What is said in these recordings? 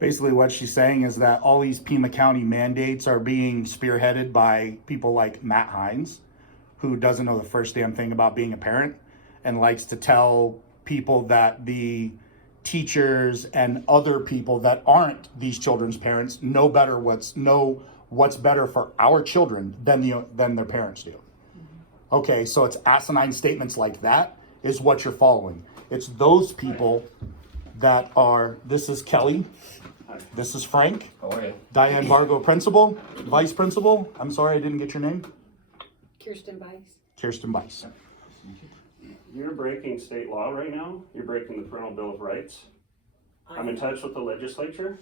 Basically, what she's saying is that all these Pima County mandates are being spearheaded by people like Matt Hines, who doesn't know the first damn thing about being a parent and likes to tell people that the teachers and other people that aren't these children's parents know what's better for our children than their parents do. Okay, so it's asinine statements like that is what you're following. It's those people that are, this is Kelly, this is Frank. How are you? Diane Vargo, principal, vice principal. I'm sorry, I didn't get your name. Kirsten Bice. Kirsten Bice. You're breaking state law right now. You're breaking the Parental Bill of Rights. I'm in touch with the legislature.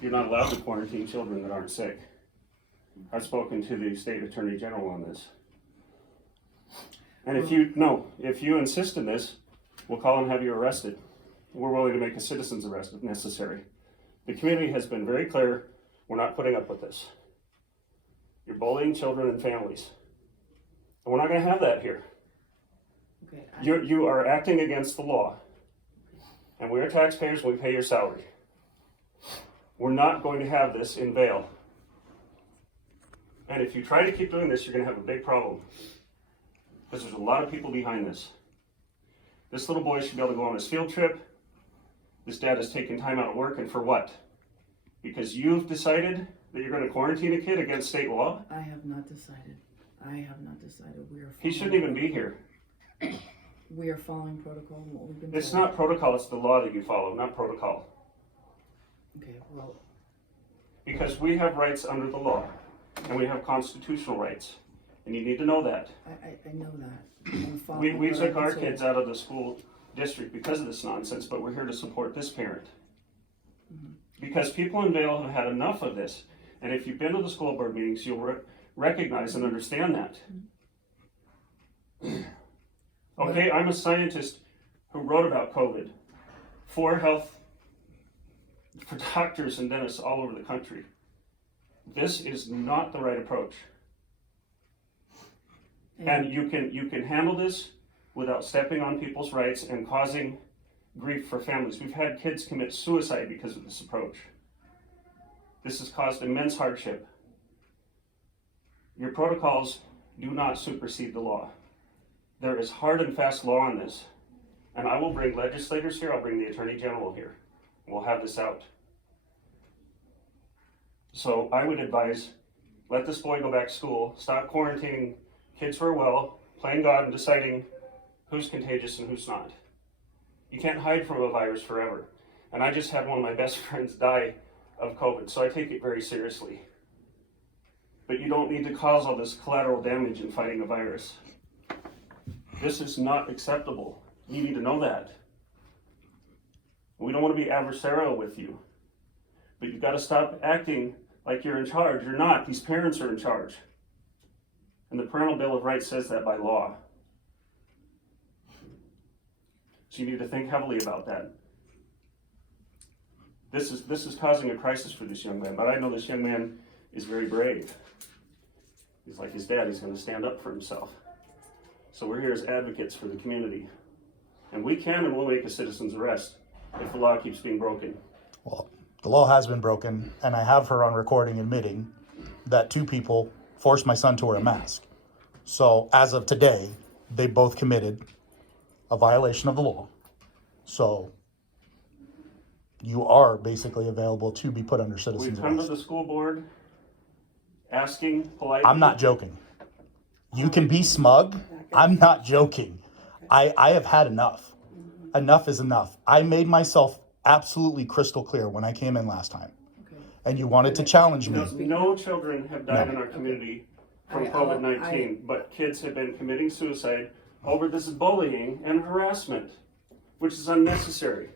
You're not allowed to quarantine children that aren't sick. I've spoken to the state attorney general on this. And if you insist on this, we'll call and have you arrested. We're willing to make a citizen's arrest if necessary. The community has been very clear, we're not putting up with this. You're bullying children and families. And we're not gonna have that here. Okay. You are acting against the law. And we're taxpayers and we pay your salary. We're not going to have this in Vail. And if you try to keep doing this, you're gonna have a big problem. Because there's a lot of people behind this. This little boy should be able to go on his field trip. This dad is taking time out of work, and for what? Because you've decided that you're going to quarantine a kid against state law? I have not decided. We are. He shouldn't even be here. We are following protocol and what we've been. It's told. not protocol, it's the law that you follow, not protocol. Okay, well. Because we have rights under the law, and we have constitutional rights, and you need to know that. I know that. I'm following We what took I've our been kids told. out of the school district because of this nonsense, but we're here to support this parent. Because people in Vail have had enough of this, and if you've been to the school board meetings, you'll recognize and understand that. Okay, I'm a scientist who wrote about COVID for doctors and dentists all over the country. This is not the right approach. And you can handle this without stepping on people's rights and causing grief for families. We've had kids commit suicide because of this approach. This has caused immense hardship. Your protocols do not supersede the law. There is hard and fast law on this. And I will bring legislators here, I'll bring the Attorney General here. We'll have this out. So I would advise, let this boy go back to school, stop quarantining kids who are well, playing God and deciding who's contagious and who's not. You can't hide from a virus forever. And I just had one of my best friends die of COVID, so I take it very seriously. But you don't need to cause all this collateral damage in fighting a virus. This is not acceptable. You need to know that. We don't want to be adversarial with you. But you've got to stop acting like you're in charge. You're not. These parents are in charge. And the Parental Bill of Rights says that by law. So you need to think heavily about that. This is causing a crisis for this young man, but I know this young man is very brave. He's like his dad, he's going to stand up for himself. So we're here as advocates for the community. And we can and will make a citizen's arrest if the law keeps being broken. Well, the law has been broken, and I have her on recording admitting that 2 people forced my son to wear a mask. So as of today, they both committed a violation of the law. So you are basically available to be put under citizen's We've come to arrest. the school board asking politely. I'm not joking. You can be smug. I'm not joking. I have had enough. Enough is enough. I made myself absolutely crystal clear when I came in last time. Okay. And you wanted to challenge me. No children have died No. in our community from I- COVID-19, but kids have been committing suicide over this bullying and harassment, which is unnecessary.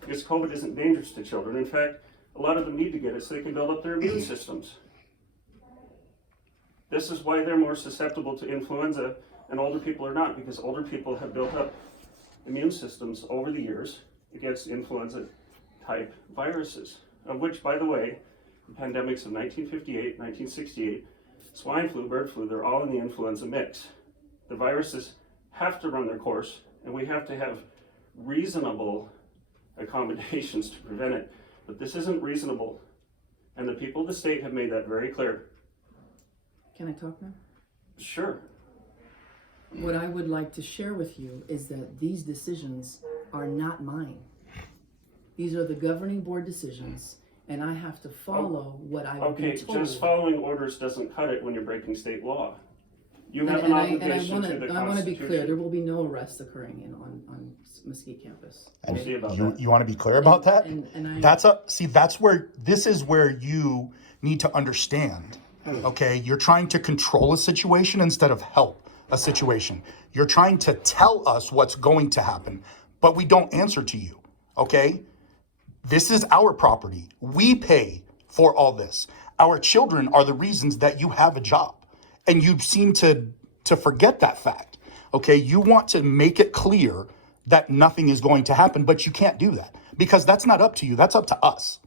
Because COVID isn't dangerous to children. In fact, a lot of them need to get it so they can build up their immune systems. This is why they're more susceptible to influenza and older people are not, because older people have built up immune systems over the years against influenza type viruses, of which, by the way, the pandemics of 1958, 1968, swine flu, bird flu, they're all in the influenza mix. The viruses have to run their course, and we have to have reasonable accommodations to prevent it. But this isn't reasonable. And the people of the state have made that very clear. Can I talk now? Sure. What I would like to share with you is that these decisions are not mine. These are the governing board decisions, and I have to follow what I've Okay, been told. just following orders doesn't cut it when you're breaking state law. You have an And obligation to the I want to be clear, there Constitution. will be no arrests occurring on Mesquite campus. We'll see about You that. you want to be clear about that? And That's where this is where you need to understand. Okay, you're trying to control a situation instead of help a situation. You're trying to tell us what's going to happen, but we don't answer to you. Okay? This is our property. We pay for all this. Our children are the reasons that you have a job. And you seem to forget that fact. Okay, you want to make it clear that nothing is going to happen, but you can't do that because that's not up to you. That's up to us.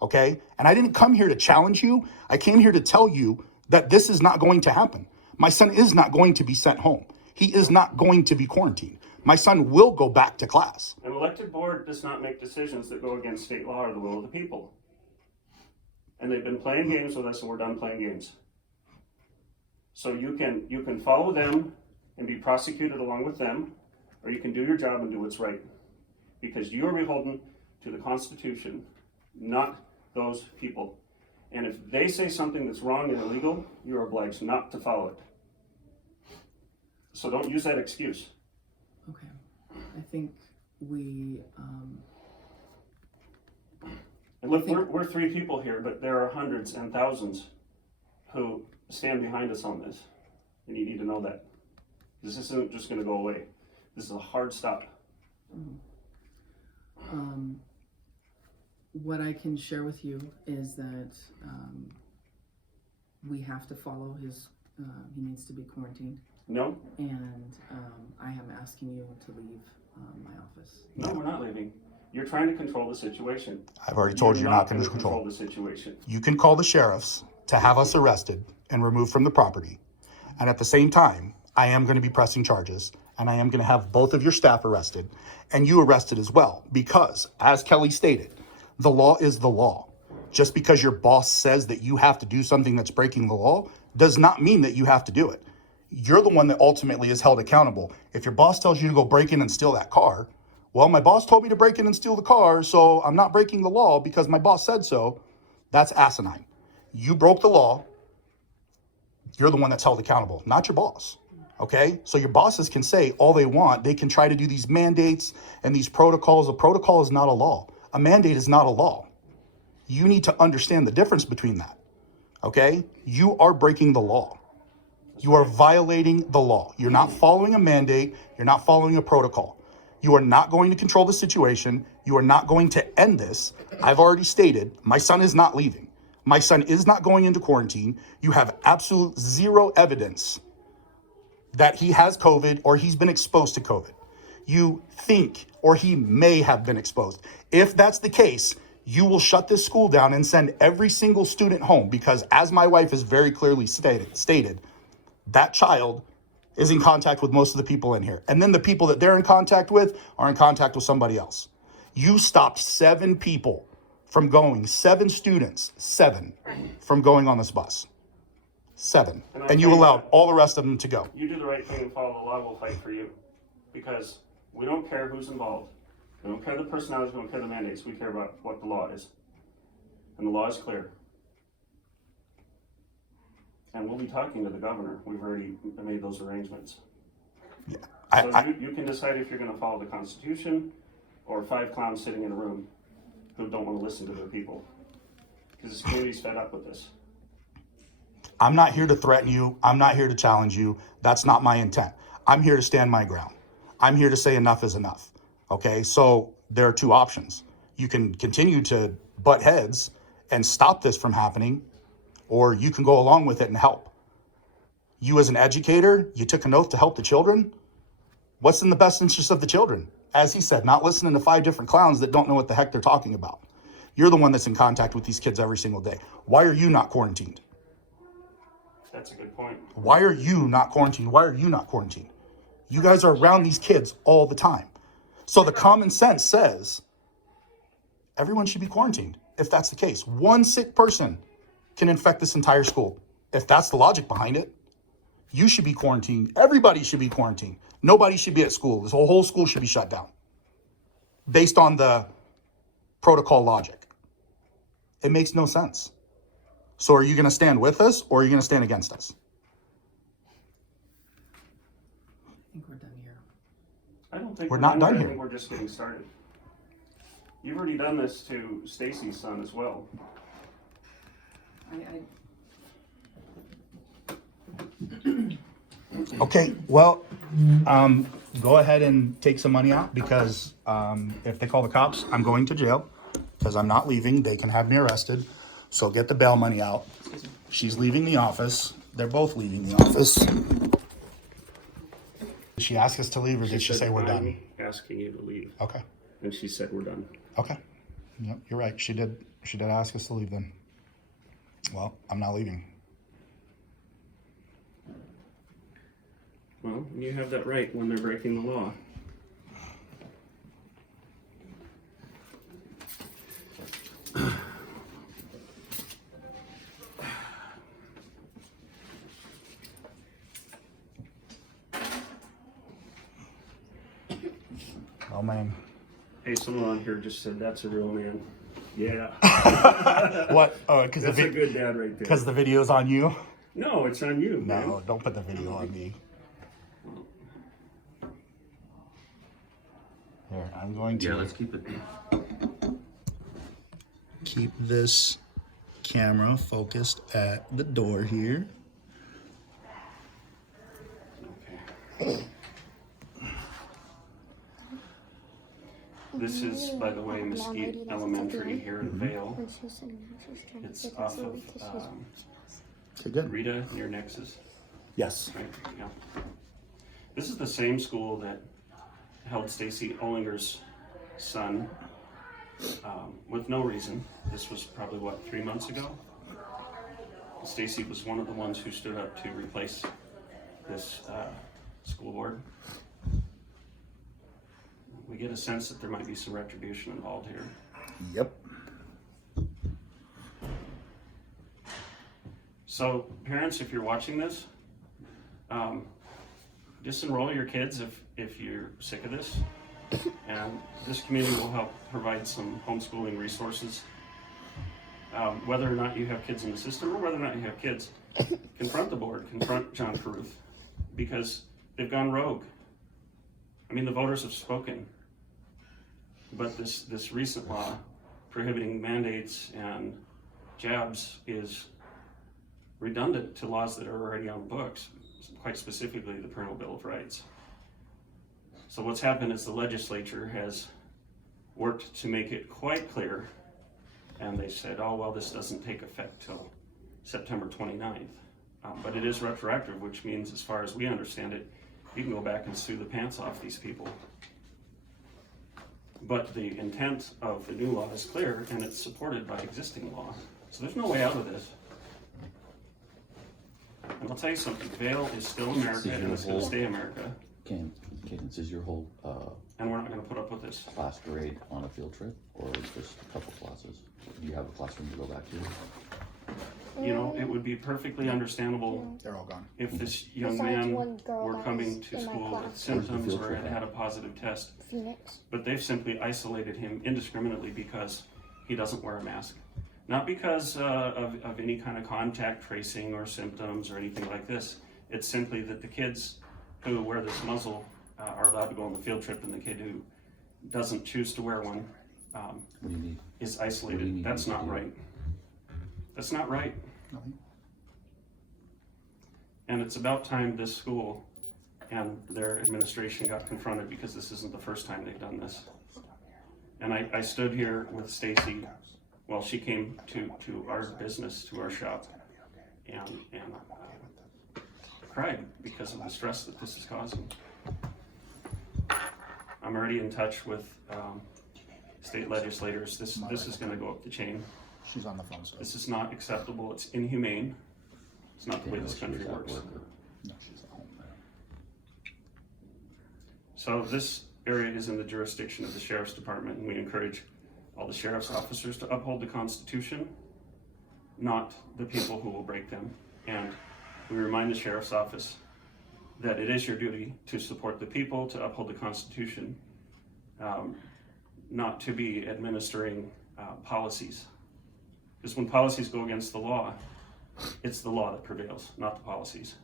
Okay? And I didn't come here to challenge you. I came here to tell you that this is not going to happen. My son is not going to be sent home. He is not going to be quarantined. My son will go back to class. An elected board does not make decisions that go against state law or the will of the people. And they've been playing games with us, and we're done playing games. So you can follow them and be prosecuted along with them, or you can do your job and do what's right. Because you are beholden to the Constitution, not those people. And if they say something that's wrong and illegal, you are obliged not to follow it. So don't use that excuse. okay, I think we, And look, we're three people here, but there are hundreds and thousands who stand behind us on this. And you need to know that. This isn't just going to go away. This is a hard stop. what I can share with you is that we have to follow his, he needs to be quarantined. No, And I am asking you to leave my office. no, we're not leaving. You're trying to control the situation. I've already told you you're not going to control. the situation. You can call the sheriffs to have us arrested and removed from the property. And at the same time, I am going to be pressing charges and I am going to have both of your staff arrested and you arrested as well. Because, as Kelly stated, the law is the law. Just because your boss says that you have to do something that's breaking the law does not mean that you have to do it. You're the one that ultimately is held accountable. If your boss tells you to go break in and steal that car, well, my boss told me to break in and steal the car, so I'm not breaking the law because my boss said so. That's asinine. You broke the law. You're the one that's held accountable, not your boss. Okay? So your bosses can say all they want. They can try to do these mandates and these protocols. A protocol is not a law. A mandate is not a law. You need to understand the difference between that. Okay? You are breaking the law. You are violating the law. You're not following a mandate. You're not following a protocol. You are not going to control the situation. You are not going to end this. I've already stated, my son is not leaving. My son is not going into quarantine. You have absolute zero evidence that he has COVID or he's been exposed to COVID. You think, or he may have been exposed. If that's the case, you will shut this school down and send every single student home because, as my wife has very clearly stated, that child is in contact with most of the people in here. And then the people that they're in contact with are in contact with somebody else. You stopped 7 people from going, 7 students, 7 from going on this bus. 7. And you allowed all the rest of them to go. You do the right thing and follow the law, we'll fight for you. Because we don't care who's involved. We don't care the personalities, we don't care the mandates. We care about what the law is. And the law is clear. And we'll be talking to the governor. We've already made those arrangements. Yeah, You can decide if you're going to follow the Constitution or 5 clowns sitting in a room who don't want to listen to their people. Because this community's fed up with this. I'm not here to threaten you. I'm not here to challenge you. That's not my intent. I'm here to stand my ground. I'm here to say enough is enough. Okay, so there are 2 options. You can continue to butt heads and stop this from happening, or you can go along with it and help. You as an educator, you took an oath to help the children. What's in the best interest of the children? As he said, not listening to 5 different clowns that don't know what the heck they're talking about. You're the one that's in contact with these kids every single day. Why are you not quarantined? That's a good point. Why are you not quarantined? Why are you not quarantined? You guys are around these kids all the time. So the common sense says, everyone should be quarantined if that's the case. One sick person can infect this entire school. If that's the logic behind it, you should be quarantined. Everybody should be quarantined. Nobody should be at school. This whole school should be shut down based on the protocol logic. It makes no sense. So are you going to stand with us or are you going to stand against us? I think we're done here. I don't think We're not done I here. think we're just getting started. You've already done this to Stacy's son as well. Okay, well, go ahead and take some money out because if they call the cops, I'm going to jail because I'm not leaving. They can have me arrested. So get the bail money out. She's leaving the office. They're both leaving the office. Did she ask us to leave or did she say we're done? I'm asking you to leave. Okay. And she said we're done. Okay. Yep, you're right. She did ask us to leave then. Well, I'm not leaving. Well, you have that right when they're breaking the law. Oh, man. Hey, someone on here just said that's a real man. Yeah. What? Oh, because That's a good dad right there. because the video's on you? No, it's on you, man. No, don't put the video on me. Here, I'm going to let's keep it. keep this camera focused at the door here. Okay. This is, by the way, Mesquite Elementary here in Vale. It's off of Okay, good. Rita near Nexus, Yes. right? Yeah. This is the same school that held Stacy Ollinger's son with no reason. This was probably, 3 months ago? Stacy was one of the ones who stood up to replace this school board. We get a sense that there might be some retribution involved here. Yep. So, parents, if you're watching this, disenroll your kids if you're sick of this. And this community will help provide some homeschooling resources. Whether or not you have kids in the system or whether or not you have kids, confront the board, confront John Caruth, because they've gone rogue. I mean, the voters have spoken. But this recent law prohibiting mandates and jabs is redundant to laws that are already on the books, quite specifically the Parental Bill of Rights. So what's happened is the legislature has worked to make it quite clear, and they said, oh, well, this doesn't take effect till September 29th. But it is retroactive, which means, as far as we understand it, you can go back and sue the pants off these people. But the intent of the new law is clear, and it's supported by existing law. So there's no way out of this. And I'll tell you something, Vale is still America, and it's going to stay America. Cadence, is your whole And we're not going to put up with this. class grade on a field trip, or is just a couple classes? Do you have a classroom to go back to? You know, it would be perfectly understandable They're all gone. if this young Besides man one girl were that coming was to in my school with class. symptoms or had a positive test. Phoenix. But they've simply isolated him indiscriminately because he doesn't wear a mask. Not because of any kind of contact tracing or symptoms or anything like this. It's simply that the kids who wear this muzzle are allowed to go on the field trip, and the kid who doesn't choose to wear one What do you need? is What do you isolated. need That's to not do? right. That's not right. Nothing. And it's about time this school and their administration got confronted, because this isn't the first time they've done this. And I stood here with Stacy while she came to our business, to our shop, and cried because of the stress that this is causing. I'm already in touch with state legislators. This is going to go up the chain. She's on the phone still. This is not acceptable. It's inhumane. It's not the way this She country was at works. work, or- No, she's at home. So this area is in the jurisdiction of the Sheriff's Department, and we encourage all the sheriff's officers to uphold the Constitution, not the people who will break them. And we remind the sheriff's office that it is your duty to support the people, to uphold the Constitution, not to be administering policies. Because when policies go against the law, it's the law that prevails, not the policies.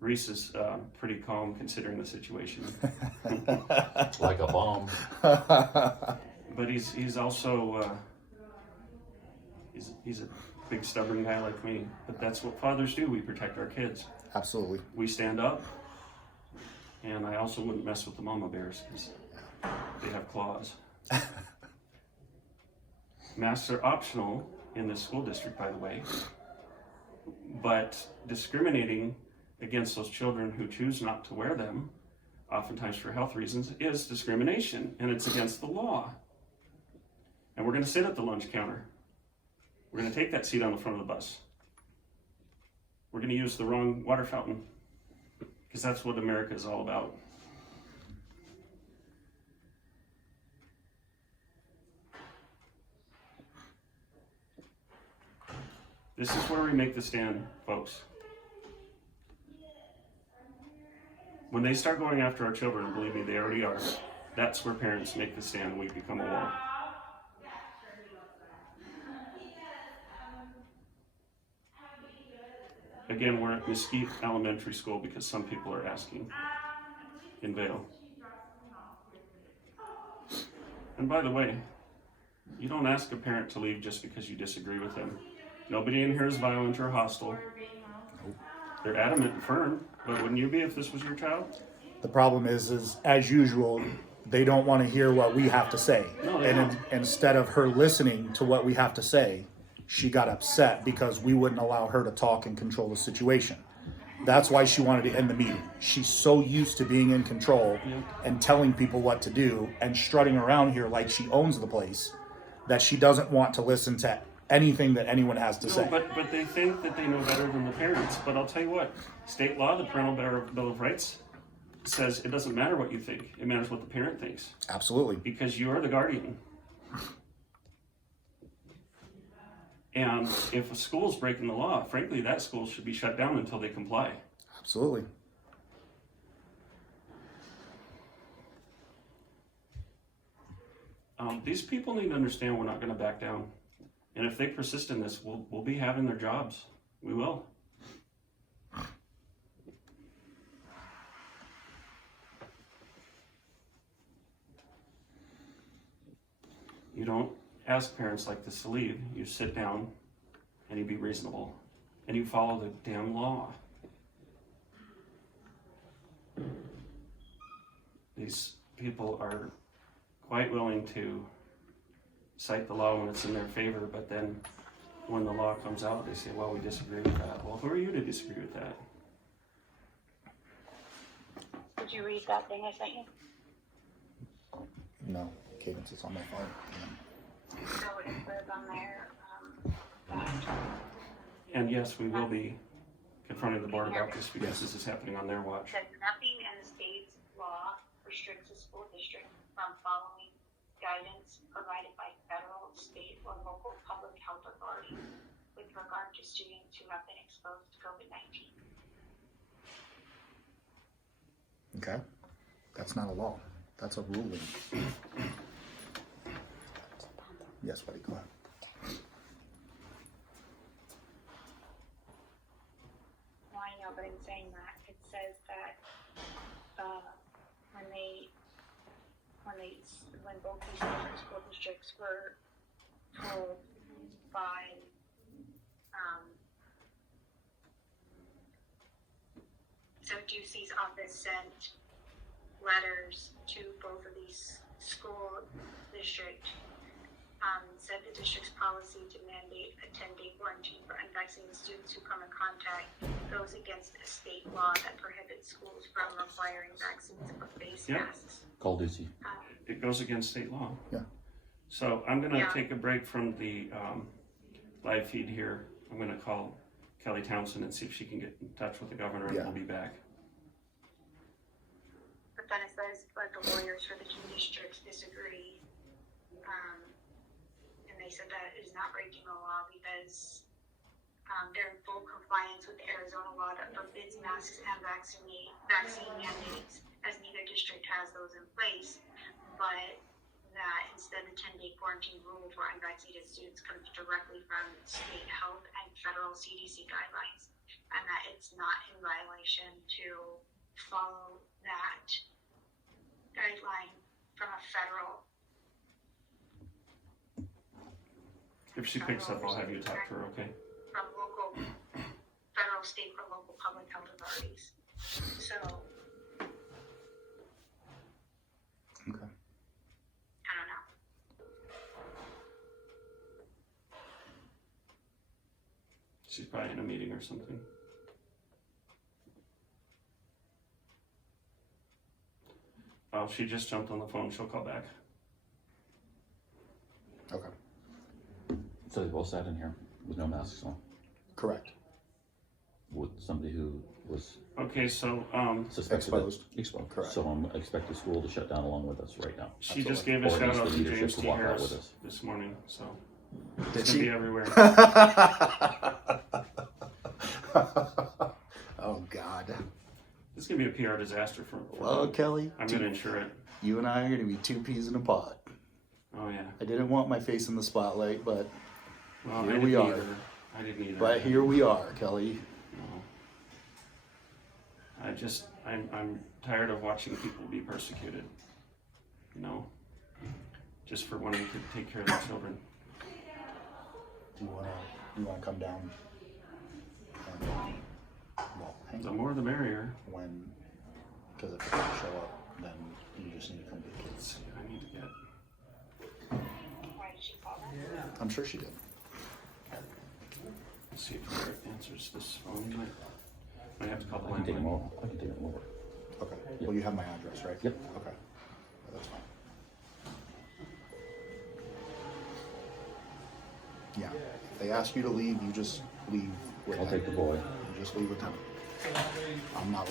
Reese is pretty calm considering the situation. Like a bomb. But he's also he's a big stubborn guy like me. But that's what fathers do. We protect our kids. Absolutely. We stand up. And I also wouldn't mess with the mama bears because they have claws. Masks are optional in this school district, by the way. But discriminating against those children who choose not to wear them, oftentimes for health reasons, is discrimination, and it's against the law. And we're going to sit at the lunch counter. We're going to take that seat on the front of the bus. We're going to use the wrong water fountain, because that's what America is all about. This is where we make the stand, folks. When they start going after our children, believe me, they already are, that's where parents make the stand and we become a wall. Again, we're at Mesquite Elementary School because some people are asking in Vail. And by the way, you don't ask a parent to leave just because you disagree with them. Nobody in here is violent or hostile. They're adamant and firm, but wouldn't you be if this was your child? The problem is as usual, they don't want to hear what we have to say. No, they And don't. instead of her listening to what we have to say, she got upset because we wouldn't allow her to talk and control the situation. That's why she wanted to end the meeting. She's so used to being in control and telling people what to do and strutting around here like she owns the place that she doesn't want to listen to anything that anyone has to No, say. but they think that they know better than the parents. But I'll tell you what, state law, the Parental Bill of Rights, says it doesn't matter what you think. It matters what the parent thinks. Absolutely. Because you are the guardian. And if a school is breaking the law, frankly, that school should be shut down until they comply. Absolutely. These people need to understand we're not going to back down. And if they persist in this, we'll be having their jobs. We will. You don't ask parents like this to leave. You sit down and you be reasonable. And you follow the damn law. These people are quite willing to cite the law when it's in their favor, but then when the law comes out, they say, well, we disagree with that. Well, who are you to disagree with that? Did you read that thing I sent you? No, Cadence is on my phone. So it says on there, that And yes, we will be confronting the board about this because this is happening on their watch. says nothing in the state's law restricts a school district from following guidance provided by federal, state, or local public health authorities with regard to students who have been exposed to COVID-19. Okay. That's not a law. That's a ruling. Yes, buddy, go ahead. No, I know, but in saying that, it says that when both these different school districts were told by so Ducey's office sent letters to both of these school districts. Said the district's policy to mandate a 10-day quarantine for unvaccinated students who come in contact goes against a state law that prohibits schools from requiring vaccines or face Yeah. masks. Call Ducey. It goes against state law. Yeah. So I'm going to Yeah. take a break from the live feed here. I'm going to call Kelly Townsend and see if she can get in touch with the governor, and Yeah. we'll be back. the lawyers for the two districts disagree. And they said that is not breaking the law because they're in full compliance with the Arizona law that forbids masks and vaccine mandates, as neither district has those in place. But that instead the 10-day quarantine rule for unvaccinated students comes directly from state health and federal CDC guidelines, and that it's not in violation to follow that guideline from a federal. If she picks up, I'll have you talk to her, okay? From local, federal, state, or local public health authorities. So, Okay. I don't know. She's probably in a meeting or something. Oh, she just jumped on the phone. She'll call back. Okay. So they both sat in here with no masks on, Correct. with somebody who was Okay, so suspected. Exposed. Correct. So I'm expecting school to shut down along with us right now. she just gave a Or at shout least out the to leadership James to T. walk out Harris with us. this morning, so Did it's gonna be she? everywhere. Oh God. This is gonna be a PR disaster for Well, them. Kelly, I'm gonna insure it. you and I are gonna be two peas in a pod. Oh yeah. I didn't want my face in the spotlight, but Well, Here I we didn't are. either. I didn't either. but here we are, Kelly. No. I'm tired of watching people be persecuted. You know, just for wanting to take care of their children. Do you wanna come down? And, well, hang The on. more the merrier. Because if it doesn't show up, then you just need to come get kids. I need to get. Why did she call that? I'm sure she did. Let's see if Garrett answers this phone. Might have to call the I can take them landline. over. I can take them over. Okay. Well, you have my address, right? Yep. Okay. Yeah, that's fine. Yeah. If they ask you to leave, you just leave with I'll them. take the boy. You just leave with them. I'm not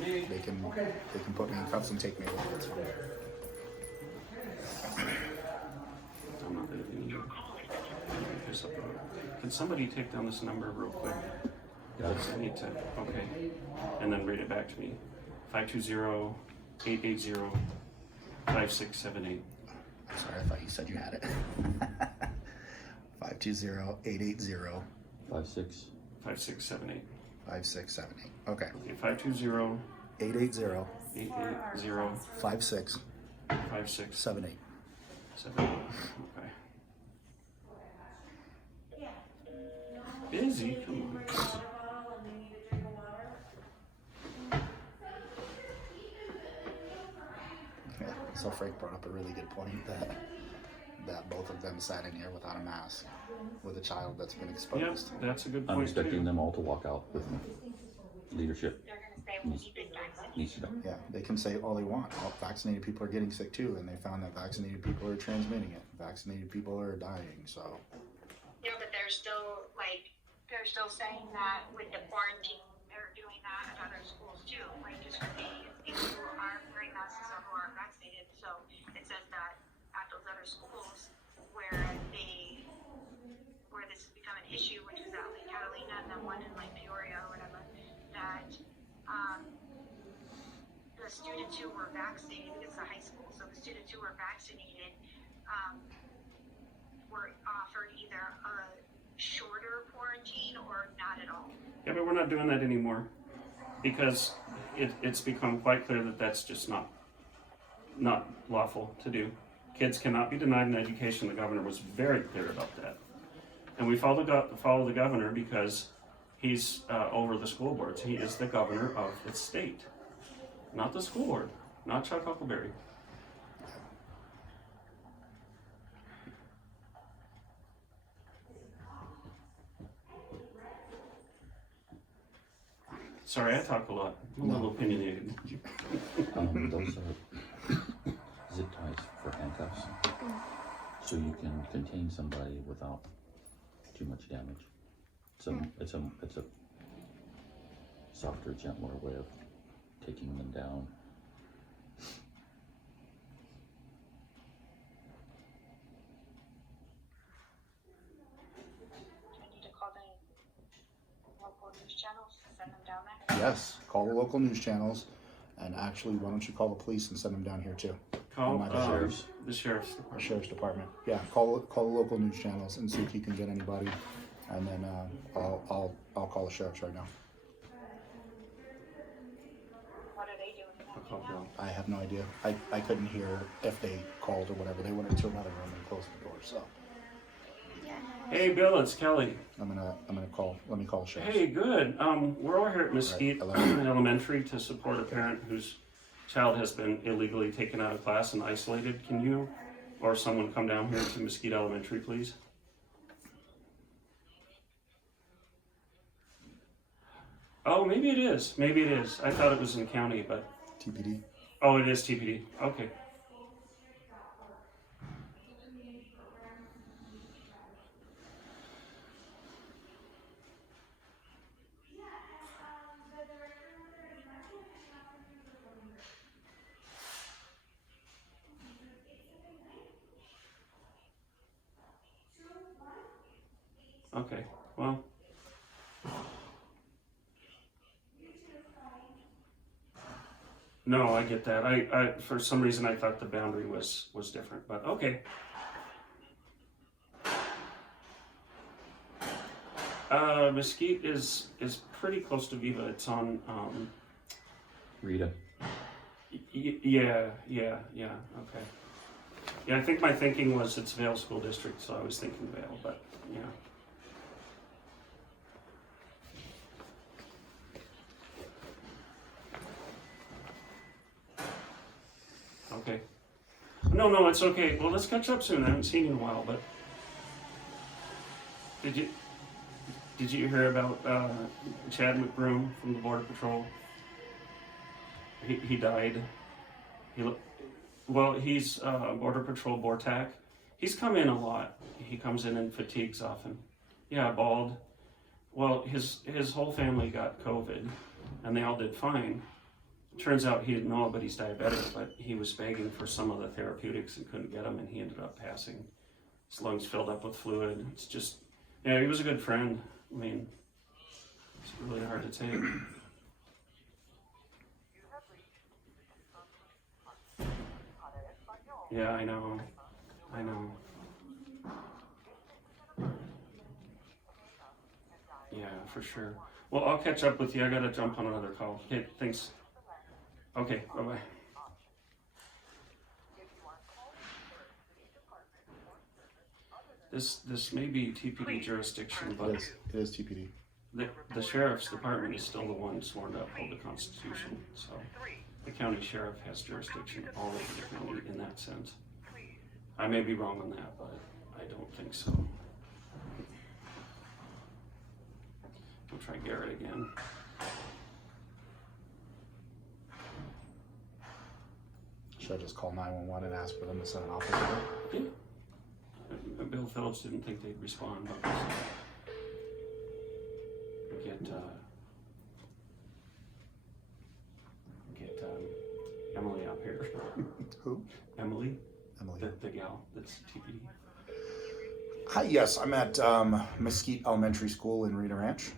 leaving. They can put me in cuffs and take me away. That's fine. I'm not leaving either. Piss up. Can somebody take down this number real quick? Got it. I need to, okay. And then read it back to me. 520-880-5678. Sorry, I thought you said you had it. 520-880-5678. 5678. 5678. Okay. Okay, 520-880-5678. 880-5678. Okay. Busy? Come on. Yeah. So Frank brought up a really good point that both of them sat in here without a mask with a child that's been Yep, exposed. that's a good I'm point expecting too. them all to walk out with me. Leadership They're gonna say, well, you've been vaccinated. needs to know. Yeah, they can say all they want. All vaccinated people are getting sick too, and they found that vaccinated people are transmitting it. Vaccinated people are dying. So Yeah, but they're still saying that with the quarantine, they're doing that at other schools too. Like just for the people who aren't wearing masks or who aren't vaccinated. So it says that at those other schools where this has become an issue, which is at Lake Catalina and then one in like Peoria or whatever, that the students who were vaccinated, because it's a high school, so the students who were vaccinated were offered either a shorter quarantine or not at all. Yeah, but we're not doing that anymore because it's become quite clear that that's just not lawful to do. Kids cannot be denied an education. The governor was very clear about that. And we follow the governor because he's over the school boards. He is the governor of the state, not the school board, not Chuck Huckleberry. Sorry, I talk a lot. I'm a little opinionated. Those are zip ties for handcuffs, so you can contain somebody without too much damage. So it's a softer, gentler way of taking them down. Yes, call the local news channels, and actually, why don't you call the police and send them down here too? Call my behalf. the sheriff's Our department. sheriff's department. Yeah, call the local news channels and see if you can get anybody, and then I'll call the sheriffs right now. What are they doing? I'll call Bill. I have no idea. I couldn't hear if they called or whatever. They went into another room and closed the door. So Hey, Bill, it's Kelly. I'm gonna call. Let me call the sheriff. Hey, good. We're over here at Mesquite Right, hello. Elementary to support a parent whose child has been illegally taken out of class and isolated. Can you or someone come down here to Mesquite Elementary, please? Oh, maybe it is. Maybe it is. I thought it was in county, but TPD. oh, it is TPD. Okay. Okay. Well. No, I get that. I for some reason I thought the boundary was different, but okay. Mesquite is pretty close to Viva. It's on Rita. yeah. Okay. Yeah, I think my thinking was it's Vale School District, so I was thinking Vale, but yeah. Okay. No, it's okay. Well, let's catch up soon. I haven't seen you in a while, but did you hear about Chad McBroom from the Border Patrol? He died. He's Border Patrol Bortac. He's come in a lot. He comes in fatigues often. Yeah, bald. Well, his whole family got COVID, and they all did fine. Turns out he didn't know, but he's diabetic, but he was begging for some of the therapeutics and couldn't get them, and he ended up passing. His lungs filled up with fluid. It's just, yeah, he was a good friend. I mean, it's really hard to take. Yeah, I know. Yeah, for sure. Well, I'll catch up with you. I gotta jump on another call. Okay, thanks. Okay, bye-bye. This may be TPD jurisdiction, but It is TPD. the sheriff's department is still the one sworn to uphold the Constitution, so the county sheriff has jurisdiction all over the county in that sense. I may be wrong on that, but I don't think so. We'll try Garrett again. Should I just call 911 and ask for them to send an officer? Yeah. Bill Phillips didn't think they'd respond, but get Emily up here. Who? Emily, Emily. the gal that's TPD. Hi, yes, I'm at Mesquite Elementary School in Rita Ranch.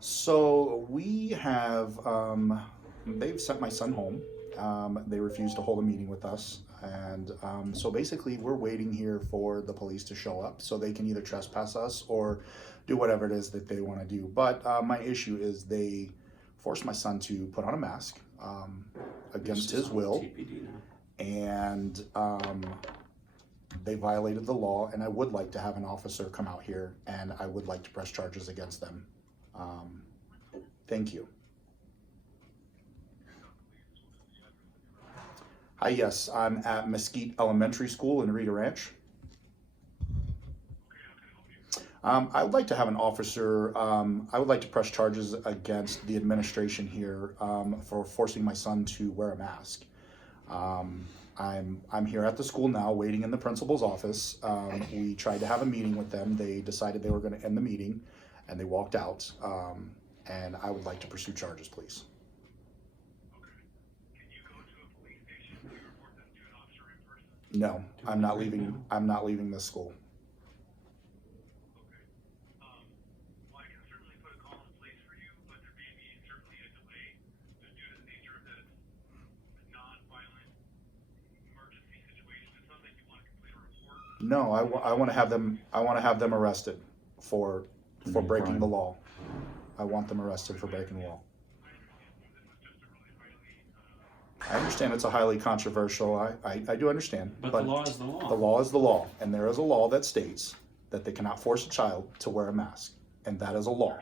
So we have, they've sent my son home. They refused to hold a meeting with us. And so basically we're waiting here for the police to show up so they can either trespass us or do whatever it is that they want to do. But my issue is they forced my son to put on a mask against his will. TPD now. And they violated the law, and I would like to have an officer come out here, and I would like to press charges against them. Thank you. Hi, yes, I'm at Mesquite Elementary School in Rita Ranch. I would like to have an officer, I would like to press charges against the administration here for forcing my son to wear a mask. I'm here at the school now, waiting in the principal's office. We tried to have a meeting with them. They decided they were going to end the meeting, and they walked out. And I would like to pursue charges, please. Can you go to a police station and report them to an officer in person? No, I'm not leaving. I'm not leaving this school. Okay. No, I want to have them. I want to have them arrested for Committing breaking crime. the law. I want them arrested for breaking the law. I understand it's a highly controversial. I do understand. But the law is the law. The law is the law, and there is a law that states that they cannot force a child to wear a mask, and that is a law.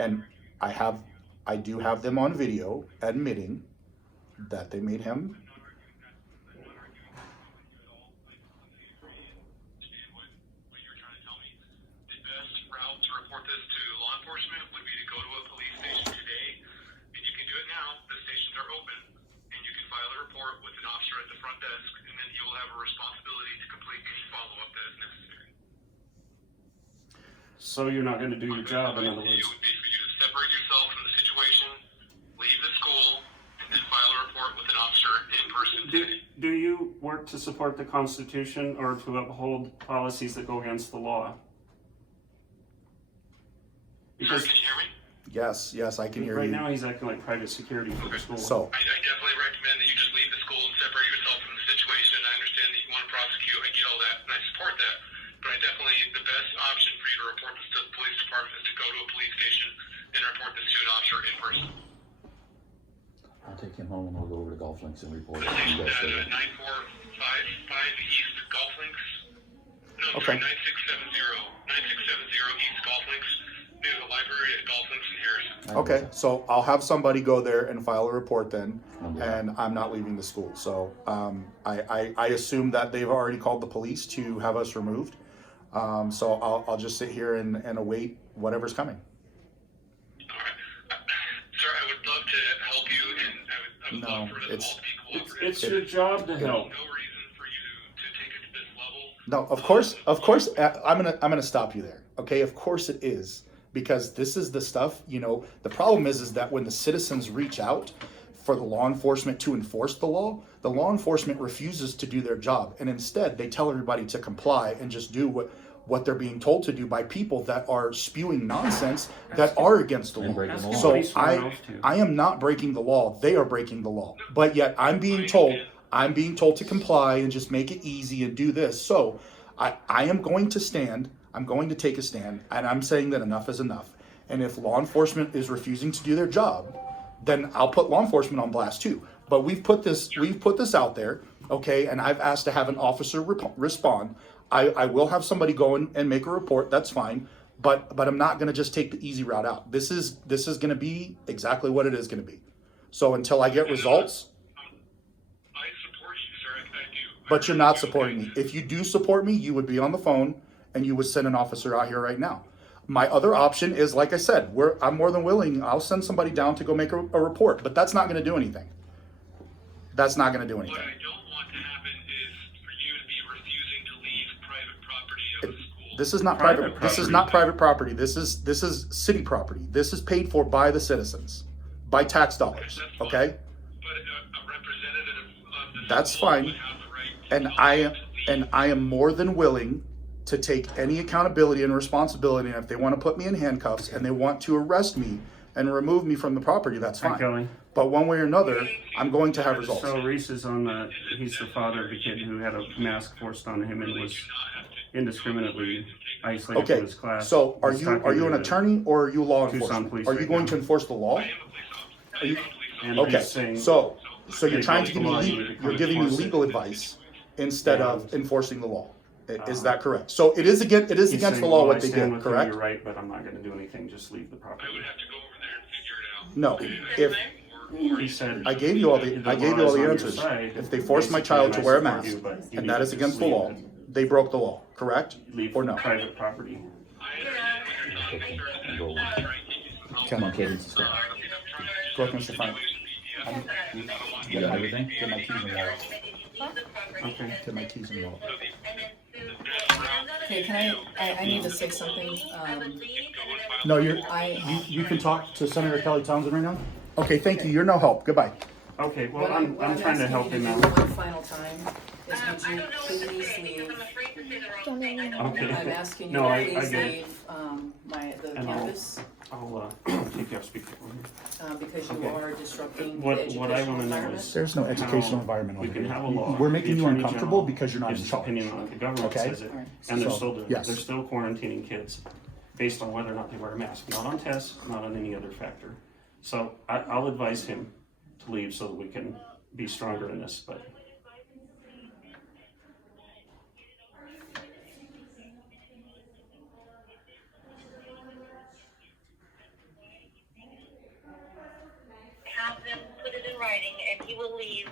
And I do have them on video admitting that they made him. What you're trying to tell me, the best route to report this to law enforcement would be to go to a police station today, and you can do it now. The stations are open, and you can file a report with an officer at the front desk, and then he will have a responsibility to complete any follow-up that is necessary. So you're not going to do your job, in other It words. would be for you to separate yourself from the situation, leave the school, and then file a report with an officer in person today. Do you work to support the Constitution or to uphold policies that go against the law? Sir, Because can you hear me? Yes, I can hear right you. now he's acting like private security for the school. So I definitely recommend that you just leave the school and separate yourself from the situation. I understand that you want to prosecute. I get all that, and I support that. But I definitely, the best option for you to report this to the police department is to go to a police station and report this to an officer in person. I'll take him home and we'll go over to Golf Links and report The it. station's Investigate at it. 9455 East Golf Links. No, Okay. sorry, 9670 East Golf Links, near the library at Golf Links in Harrison. okay, so I'll have somebody go there and file a report then, I'll do that. and I'm not leaving the school. So I assume that they've already called the police to have us removed. So I'll just sit here and await whatever's coming. All right. Sir, I would love to help you, and I would No, love for us it's- all to be cooperative. It's your job to help. No reason for you to take it to this level. No, of course, I'm gonna stop you there. Okay, of course it is, because this is the stuff. The problem is that when the citizens reach out for the law enforcement to enforce the law enforcement refuses to do their job, and instead they tell everybody to comply and just do what they're being told to do by people that are spewing nonsense that are against the And law. breaking the That's law. So what he's sworn oath to. I am not breaking the law. They are breaking the law. But yet I'm being told to comply and just make it easy and do this. So I am going to stand. I'm going to take a stand, and I'm saying that enough is enough. And if law enforcement is refusing to do their job, then I'll put law enforcement on blast too. But we've put this out there, okay? And I've asked to have an officer respond. I will have somebody go in and make a report. That's fine. But I'm not going to just take the easy route out. This is going to be exactly what it is going to be. So until I get results, I support you, sir. I do. but you're not supporting me. If you do support me, you would be on the phone and you would send an officer out here right now. My other option is, like I said, I'm more than willing. I'll send somebody down to go make a report, but that's not going to do anything. That's not going to do What anything. I don't want to happen is for you to be refusing to leave private property of the school. This is not private. This is not private property. This is city property. This is paid for by the citizens, by tax dollars. Okay, But a representative of the that's school fine. would have the right to And tell I you am to leave. I am more than willing to take any accountability and responsibility. And if they want to put me in handcuffs and they want to arrest me and remove me from the property, that's Hi, fine. Kelly. But one way or another, I'm going to have results. So Reese is on the, he's the father of the kid who had a mask forced on him and was indiscriminately isolated Okay, from his class. so are Was you talking an to attorney or are you law Tucson enforcement? police Are you right going now. to enforce the law? Are you, And okay, he's saying, so you're they trying to give broke the law, me you need to come you're giving me enforce it. legal advice instead of enforcing the law. Is that correct? So it is against he's the saying, law well, what I they stand did, with you, correct? You're right, but I'm not gonna do anything, just leave the property. I would have to go over there and figure it out. No, if He said. I gave you all the law is on your answers. side, If they force my basically, child and to I wear a support mask, you, but you and need that to is just against the leave law, it. they broke the law, correct? Leave Or no? private property. Come on, Katie. Let's go. Go ahead, Mr. Frank. You got everything? Get my keys and wallet. Okay. Get my keys and wallet. Okay, can I need to say something. No, you can talk to Senator Kelly Townsend right now? Okay, thank you. You're no help. Goodbye. Okay, well, What I'm trying to asking help you to him do out. one final time is would you please leave, I'm Okay. asking you No, to I please get it. leave, the And I'll- campus. I'll take you off speaker. Because you are disrupting the What educational I want to know environment. is There's no educational how environment we over can here. have a law. We're making The you Attorney uncomfortable General because you're not gives in his charge. opinion on it, the government Okay? says it, Alright. and they're So, still doing it. yes. They're still quarantining kids based on whether or not they wear a mask, not on tests, not on any other factor. So I'll advise him to leave so that we can be stronger in this, but Have them put it in writing, and he will leave,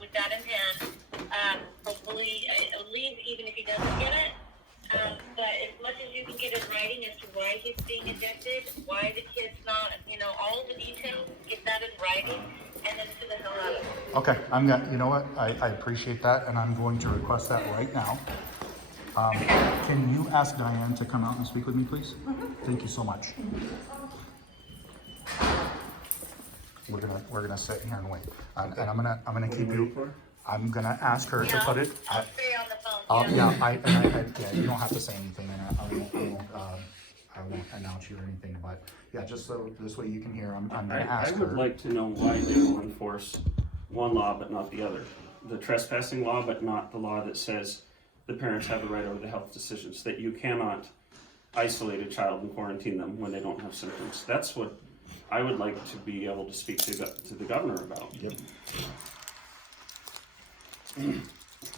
with that in hand. Hopefully, leave even if he doesn't get it. But as much as you can get in writing as to why he's being injected, why the kid's not, all of the details, get that in writing, and then to the hell out of it. Okay, you know what, I appreciate that, and I'm going to request that right now. Can you ask Diane to come out and speak with me, please? Thank you so much. We're gonna sit here and wait, and I'm gonna keep you. I'm gonna ask her to put it. I'll stay on the phone. Yeah, you don't have to say anything, and I won't announce you or anything, but yeah, just so this way you can hear. I'm gonna ask I her. would like to know why they will enforce one law but not the other. The trespassing law, but not the law that says the parents have the right over the health decisions, that you cannot isolate a child and quarantine them when they don't have symptoms. That's what I would like to be able to speak to the governor about. Yep.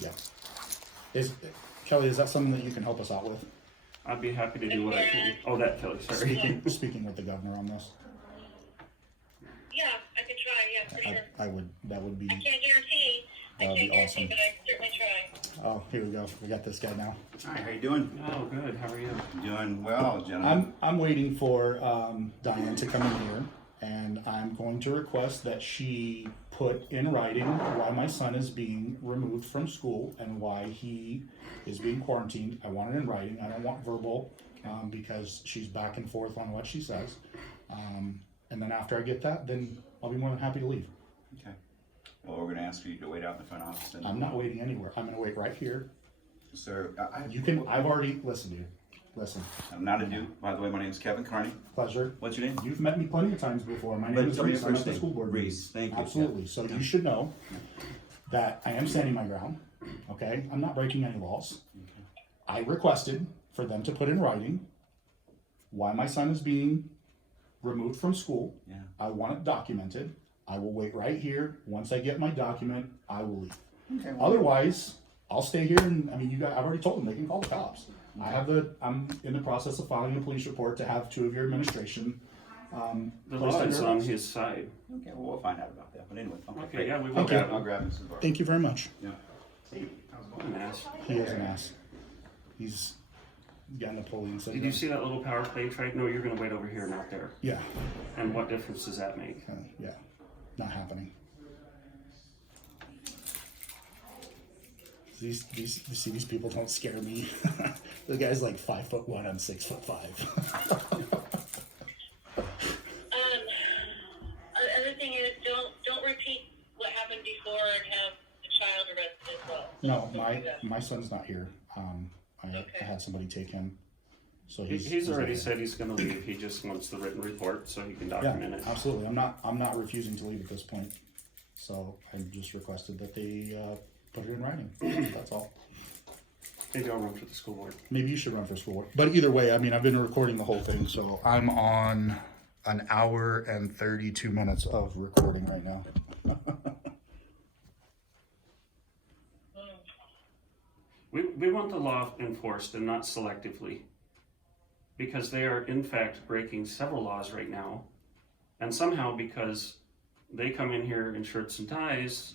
Yes. Kelly, is that something that you can help us out with? I'd be happy to do what I can. Oh, that Kelly, sorry. Speaking with the governor on this, Yeah, I could try, yeah, for sure. I would. That would be. I can't guarantee, That'd be awesome. but I can certainly try. Oh, here we go. We got this guy now. Hi, how you doing? Oh, good. How are you? Doing well, gentlemen. I'm waiting for Diane to come in here, and I'm going to request that she put in writing why my son is being removed from school and why he is being quarantined. I want it in writing. I don't want verbal, because she's back and forth on what she says. And then after I get that, then I'll be more than happy to leave. Okay. Well, we're gonna ask you to wait out in the front office. And I'm not waiting anywhere. I'm gonna wait right here. Sir, I've already, listen, dude. Listen, I'm not a dude. By the way, my name's Kevin Carney. pleasure. What's your name? You've met me plenty of times before. My But name is tell me Reese. your I'm first at the name. school board. Reese, thank you. Absolutely. Yeah. So you should know that I am standing my ground. Okay? I'm not breaking any laws. I requested for them to put in writing why my son is being removed from school. Yeah. I want it documented. I will wait right here. Once I get my document, I will leave. Okay. Well, Otherwise, I'll stay here and, you guys, I've already told them they can call the cops. I'm in the process of filing a police report to have 2 of your administration, The placed law is under on arrest. his side. okay, well, we'll find out about that. But anyway, Okay, great. yeah, we will Thank you. grab I'll him. grab Mrs. Barr. Thank you very much. Yeah. Hey, how's it What going? an ass. He is an ass. He's got Napoleon Did syndrome. you see that little power play tried? No, you're going to wait over here, not there. Yeah, And what difference does that make? yeah, not happening. These you see, these people don't scare me. The guy's like 5'1", I'm 6'5". Other thing is, don't repeat what happened before and have the child arrested as well. No, Don't do that. my son's not here. I had somebody take him, so He's already not said he's going to leave. He just wants the written report so he can here. document Yeah, it. absolutely. I'm not refusing to leave at this point. So I just requested that they put it in writing. That's all. Maybe I'll run for the school board. Maybe you should run for school board. But either way, I've been recording the whole thing, so I'm on an hour and 32 minutes of recording right now. We want the law enforced and not selectively, because they are in fact breaking several laws right now, and somehow because they come in here in shirts and ties,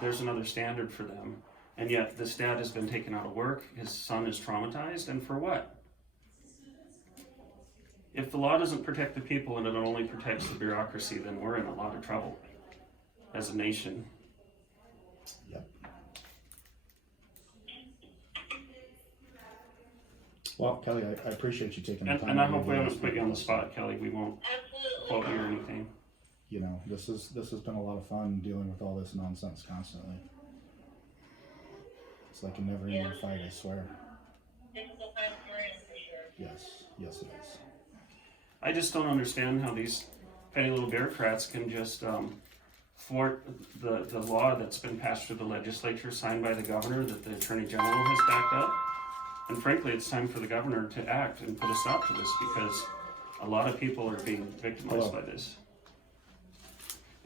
there's another standard for them, and yet this dad has been taken out of work, his son is traumatized, and for what? If the law doesn't protect the people and it only protects the bureaucracy, then we're in a lot of trouble as a nation. Yep. Well, Kelly, I appreciate you taking the time. And I to hope we review haven't this put you on the with us. spot, Kelly. We won't Absolutely. quote you or anything. You know, this has been a lot of fun dealing with all this nonsense constantly. It's like a never-ending fight, I swear. Difficult times we're in, for sure. Yes, it is. I just don't understand how these petty little bureaucrats can just thwart the law that's been passed through the legislature, signed by the governor, that the Attorney General has backed up. And frankly, it's time for the governor to act and put a stop to this, because a lot of people are being victimized by this.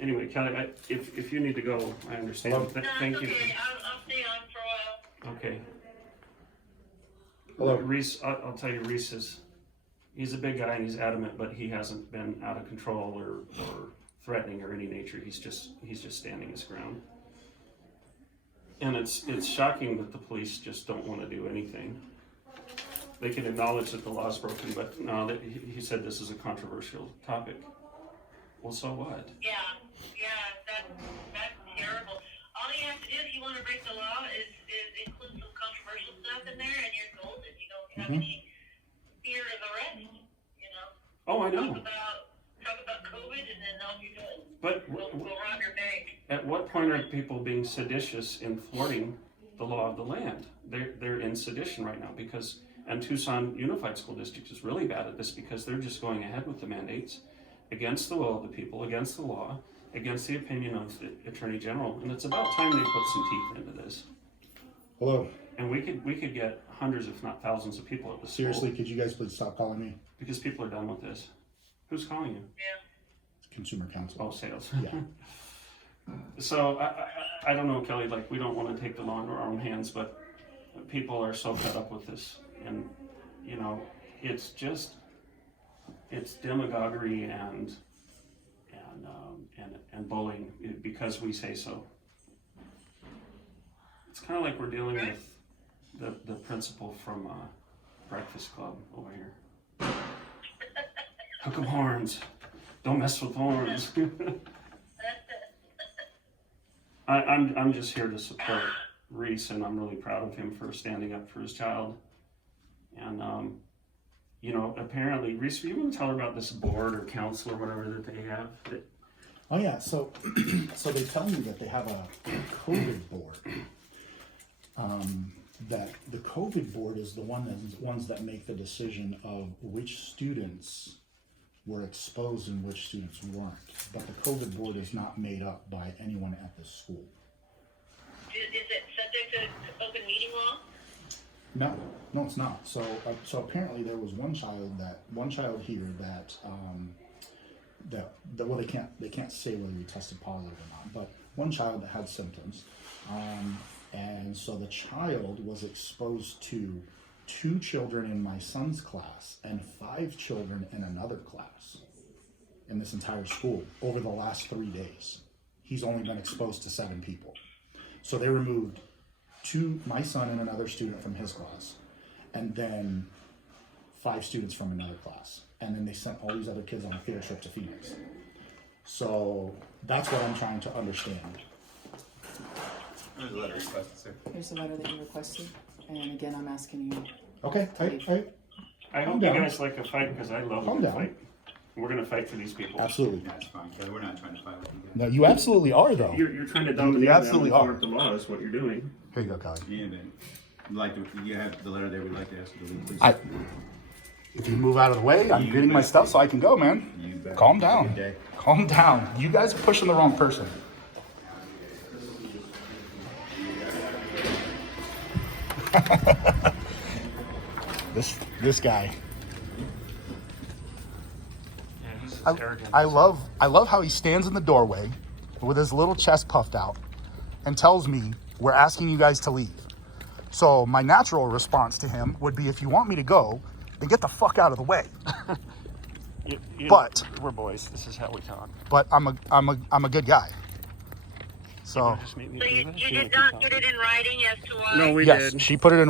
Anyway, Kelly, if you need to go, I understand. Hello? Thank you. Okay, I'll stay on for a while. Okay. Hello. Reese, I'll tell you, he's a big guy and he's adamant, but he hasn't been out of control or threatening or any nature. He's just standing his ground. And it's shocking that the police just don't want to do anything. They can acknowledge that the law is broken, but no, he said this is a controversial topic. Well, so what? Yeah, that's terrible. All you have to do if you want to break the law is include some controversial stuff in there, and you're golden. You don't have any fear of arrest. You know. Oh, I know. Talk about COVID, and then off you go. But We'll rob your bank. at what point are people being seditious in thwarting the law of the land? They're in sedition right now and Tucson Unified School District is really bad at this because they're just going ahead with the mandates against the will of the people, against the law, against the opinion of the Attorney General, and it's about time they put some teeth into this. Hello. And we could get hundreds, if not thousands, of people at the school. Seriously, could you guys please stop calling me? Because people are done with this. Who's calling you? Yeah. It's Consumer Counsel. Oh, sales. Yeah. So I don't know, Kelly, like we don't want to take the law into our own hands, but people are so fed up with this, and you know, it's demagoguery and bullying because we say so. It's kind of like we're dealing with the principal from Breakfast Club over here. Hook 'em horns. Don't mess with horns. I'm just here to support Reese, and I'm really proud of him for standing up for his child. And you know, apparently, Reese, you want to tell her about this board or council or whatever that they have? Oh yeah, so they tell me that they have a COVID board. That the COVID board is the ones that make the decision of which students were exposed and which students weren't. But the COVID board is not made up by anyone at the school. Is it subject to open meeting law? No, it's not. So apparently there was one child here that well, they can't say whether he tested positive or not, but one child that had symptoms, and so the child was exposed to 2 children in my son's class and 5 children in another class in this entire school over the last 3 days. He's only been exposed to 7 people. So they removed my son and another student from his class, and then 5 students from another class. And then they sent all these other kids on a field trip to Phoenix. So that's what I'm trying to understand. There's a letter requested, sir. Here's the letter that you requested, and again, I'm asking you. Okay, I hope you guys like a fight because I love a Calm good down. fight. We're gonna fight for these people. absolutely. That's fine, Kelly. We're not trying to fight with you guys. No, you absolutely are though. You're trying to dominate You absolutely them and are. thwart the law is what you're doing. Here you go, Kylie. Yeah, man. You have the letter there. We'd like to ask you to leave, please. If you move out of the way, I'm You getting my bet. stuff so I can go, man. You bet. Calm Have a down. good day. Calm down. You guys are pushing the wrong person. This guy. Yeah, he's arrogant. I love how he stands in the doorway with his little chest puffed out and tells me we're asking you guys to leave. So my natural response to him would be, if you want me to go, then get the fuck out of the way. But we're boys. This is how we talk. but I'm a good guy. So Just meet me. So you did not get it in writing as to why? No, we yes, did. she put it in